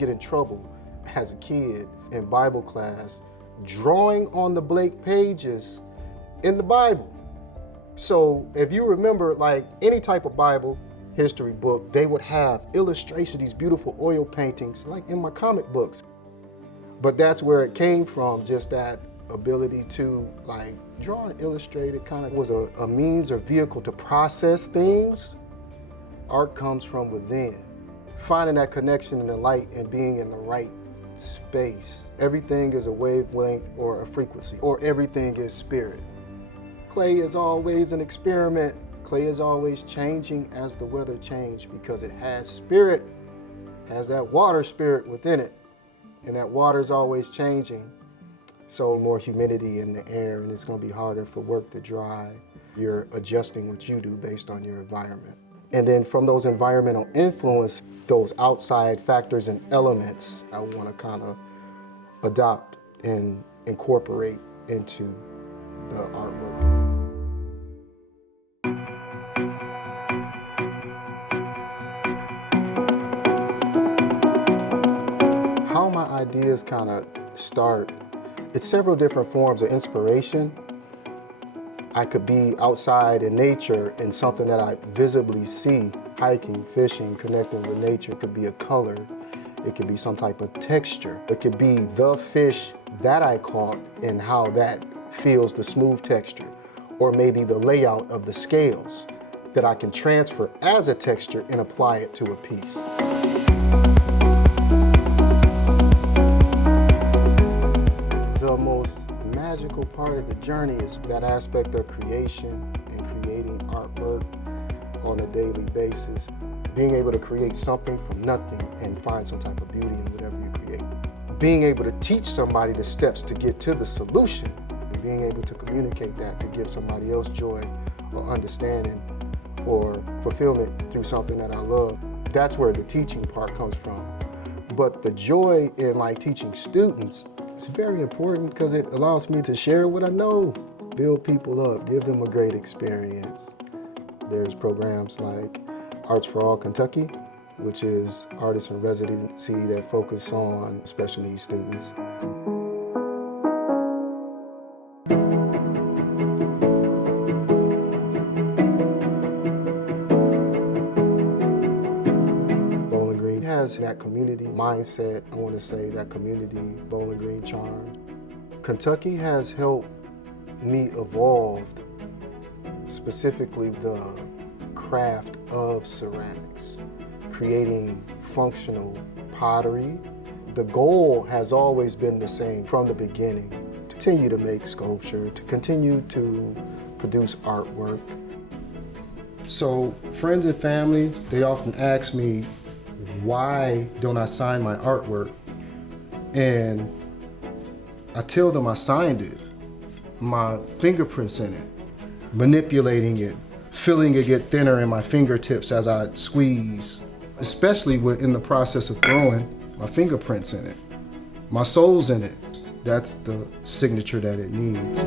get in trouble as a kid in Bible class drawing on the blank pages in the Bible. So if you remember, like any type of Bible history book, they would have illustrations, these beautiful oil paintings, like in my comic books. But that's where it came from, just that ability to like draw and illustrate. It kind of was a means or vehicle to process things. Art comes from within. Finding that connection in the light and being in the right space. Everything is a wavelength or a frequency, or everything is spirit. Clay is always an experiment. Clay is always changing as the weather changes because it has spirit, has that water spirit within it. And that water is always changing. So more humidity in the air, and it's going to be harder for work to dry. You're adjusting what you do based on your environment. And then from those environmental influence, those outside factors and elements, I want to kind of adopt and incorporate into the artwork. How my ideas kind of start, it's several different forms of inspiration. I could be outside in nature and something that I visibly see, hiking, fishing, connecting with nature. It could be a color, it could be some type of texture. It could be the fish that I caught and how that feels the smooth texture, or maybe the layout of the scales that I can transfer as a texture and apply it to a piece. The most magical part of the journey is that aspect of creation and creating artwork on a daily basis. Being able to create something from nothing and find some type of beauty in whatever you create. Being able to teach somebody the steps to get to the solution, and being able to communicate that to give somebody else joy or understanding or fulfillment through something that I love. That's where the teaching part comes from. But the joy in like teaching students, it's very important because it allows me to share what I know, build people up, give them a great experience. There's programs like Arts for All Kentucky, which is artists in residency that focus on special needs students. Bowling Green has that community mindset, I want to say that community Bowling Green charm. Kentucky has helped me evolve specifically the craft of ceramics, creating functional pottery. The goal has always been the same from the beginning, to continue to make sculpture, to continue to produce artwork. So friends and family, they often ask me, why don't I sign my artwork? And I tell them I signed it, my fingerprints in it, manipulating it, feeling it get thinner in my fingertips as I squeeze, especially in the process of throwing, my fingerprints in it. My soul's in it. That's the signature that it needs.